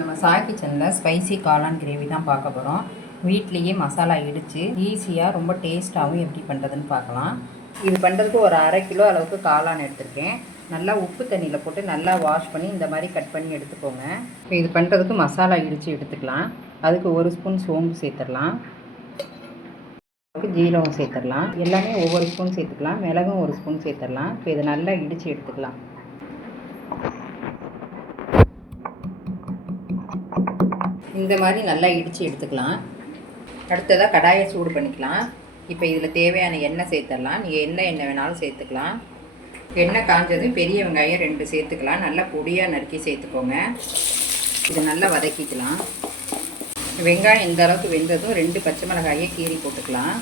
நம்ம சாய் கிச்சனில் ஸ்பைசி காளான் கிரேவி தான் பார்க்க போகிறோம். வீட்லேயே மசாலா இடித்து ஈஸியாக ரொம்ப டேஸ்ட்டாகவும் எப்படி பண்ணுறதுன்னு பார்க்கலாம். இது பண்ணுறதுக்கு ஒரு 1/2 கிலோ அளவுக்கு காளான் எடுத்திருக்கேன். நல்லா உப்பு தண்ணியில் போட்டு நல்லா வாஷ் பண்ணி இந்த மாதிரி கட் பண்ணி எடுத்துக்கோங்க. இப்போ இது பண்ணுறதுக்கு மசாலா இடித்து எடுத்துக்கலாம். அதுக்கு 1 ஸ்பூன் சோம்பு சேர்த்துடலாம், ஜீரகம் சேர்த்துடலாம், எல்லாமே ஒவ்வொரு ஸ்பூன் சேர்த்துக்கலாம். மிளகும் 1 ஸ்பூன் சேர்த்துடலாம். இப்போ இதை நல்லா இடித்து எடுத்துக்கலாம். இந்த மாதிரி நல்லா இடித்து எடுத்துக்கலாம். அடுத்ததாக கடாயை சூடு பண்ணிக்கலாம். இப்போ இதில் தேவையான எண்ணெய் சேர்த்துடலாம். நீங்கள் எண்ணெய் வேணாலும் சேர்த்துக்கலாம். எண்ணெய் காஞ்சதும் பெரிய வெங்காயம் 2 சேர்த்துக்கலாம். நல்லா பொடியாக நறுக்கி சேர்த்துக்கோங்க. இதை நல்லா வதக்கிக்கலாம். வெங்காயம் இந்த அளவுக்கு வெந்ததும் 2 பச்சை மிளகாயை கீறி போட்டுக்கலாம்.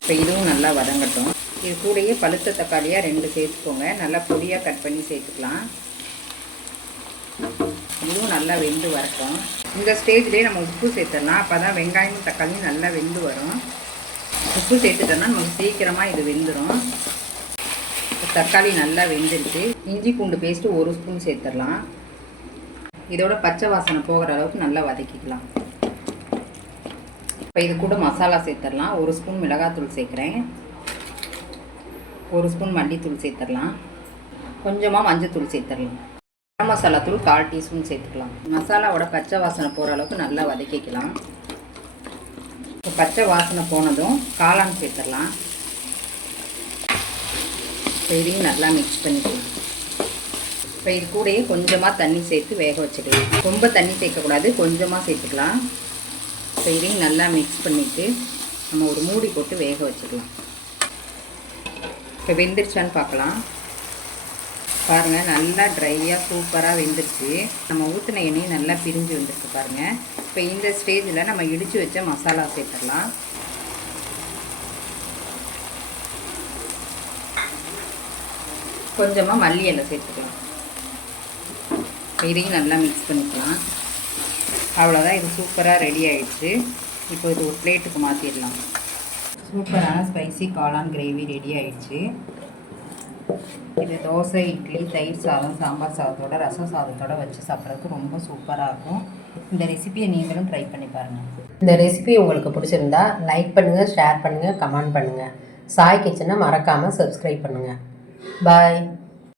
இப்போ இதுவும் நல்லா வதங்கட்டும். இது கூடயே பழுத்த தக்காளியாக 2 சேர்த்துக்கோங்க. நல்லா பொடியாக கட் பண்ணி சேர்த்துக்கலாம். இதுவும் நல்லா வெந்து வரட்டும். இந்த ஸ்டேஜ்லேயே நம்ம உப்பு சேர்த்துடலாம். அப்போ தான் வெங்காயமும் தக்காளியும் நல்லா வெந்து வரும். உப்பு சேர்த்துட்டோம்னா நமக்கு சீக்கிரமாக இது வெந்துடும். தக்காளி நல்லா வெந்துருச்சு. இஞ்சி பூண்டு பேஸ்ட்டு 1 ஸ்பூன் சேர்த்துடலாம். இதோட பச்சை வாசனை போகிற அளவுக்கு நல்லா வதக்கிக்கலாம். இப்போ இது கூட மசாலா சேர்த்துடலாம். 1 ஸ்பூன் மிளகாத்தூள் சேர்க்குறேன், 1 ஸ்பூன் மல்லித்தூள் சேர்த்துடலாம், கொஞ்சமாக மஞ்சத்தூள் சேர்த்துடலாம், கரம் மசாலா தூள் 1/4 டீஸ்பூன் சேர்த்துக்கலாம். மசாலாவோட பச்சை வாசனை போகிற அளவுக்கு நல்லா வதக்கிக்கலாம். இப்போ பச்சை வாசனை போனதும் காளான் சேர்த்துடலாம். இப்போ இதையும் நல்லா மிக்ஸ் பண்ணிக்கலாம். இப்போ இது கூடயே கொஞ்சமாக தண்ணி சேர்த்து வேக வச்சுக்கலாம். ரொம்ப தண்ணி சேர்க்கக்கூடாது, கொஞ்சமாக சேர்த்துக்கலாம். இப்போ இதையும் நல்லா மிக்ஸ் பண்ணிவிட்டு நம்ம ஒரு மூடி போட்டு வேக வச்சுக்கலாம். இப்போ வெந்துருச்சான்னு பார்க்கலாம். பாருங்கள், நல்லா ட்ரையாக சூப்பராக வெந்துருச்சு. நம்ம ஊற்றின எண்ணெயும் நல்லா பிரிஞ்சு வந்துருக்கு பாருங்கள். இப்போ இந்த ஸ்டேஜில் நம்ம இடித்து வச்ச மசாலா சேர்த்துடலாம். கொஞ்சமாக மல்லி இலை சேர்த்துக்கலாம். இதையும் நல்லா மிக்ஸ் பண்ணிக்கலாம். அவ்வளோதான், இது சூப்பராக ரெடி ஆகிடுச்சு. இப்போ இது ஒரு பிளேட்டுக்கு மாற்றிடலாம். சூப்பரான ஸ்பைசி காளான் கிரேவி ரெடி ஆகிடுச்சு. இது தோசை, இட்லி, தயிர் சாதம், சாம்பார் சாதத்தோட, ரசம் சாதத்தோடு வச்சு சாப்பிட்றதுக்கு ரொம்ப சூப்பராக இருக்கும். இந்த ரெசிபியை நீங்களும் ட்ரை பண்ணி பாருங்கள். இந்த ரெசிபி உங்களுக்கு பிடிச்சிருந்தா லைக் பண்ணுங்கள், ஷேர் பண்ணுங்கள், கமெண்ட் பண்ணுங்கள். சாய் கிச்சனை மறக்காமல் சப்ஸ்கிரைப் பண்ணுங்கள். பாய்.